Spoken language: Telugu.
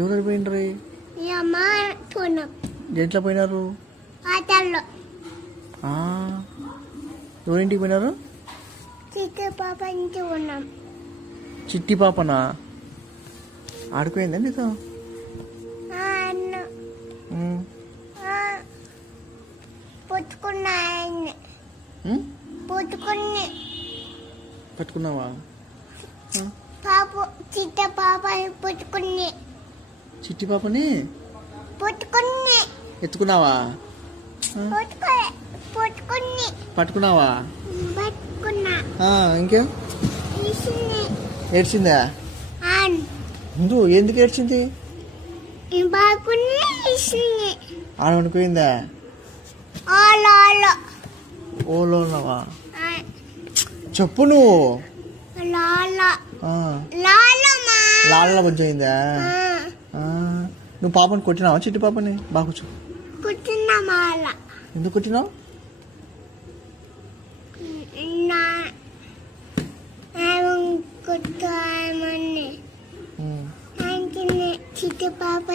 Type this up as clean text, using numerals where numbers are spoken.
ఎవరు పోయినరు? ఎట్లా పోయినారు? ఎవరింటికి పోయినారు? చిట్టి పాపనా? ఆడుకోయిందా నీతో? పట్టుకున్నావా? చిట్టి పాపని ఎత్తుకున్నావా? పట్టుకున్నావా? ఇంకే ఏడ్చిందా? ఎందుకు ఏడ్చింది? ఆడనుకోయిందా? ఓలోన్నావా? చెప్పు నువ్వు. లాల బుజ్జయిందా? నువ్వు పాపని కొట్టినావా? చిట్టి పాపని బాగా కూర్చో. ఎందుకు కొట్టినావు? చిట్టి పాప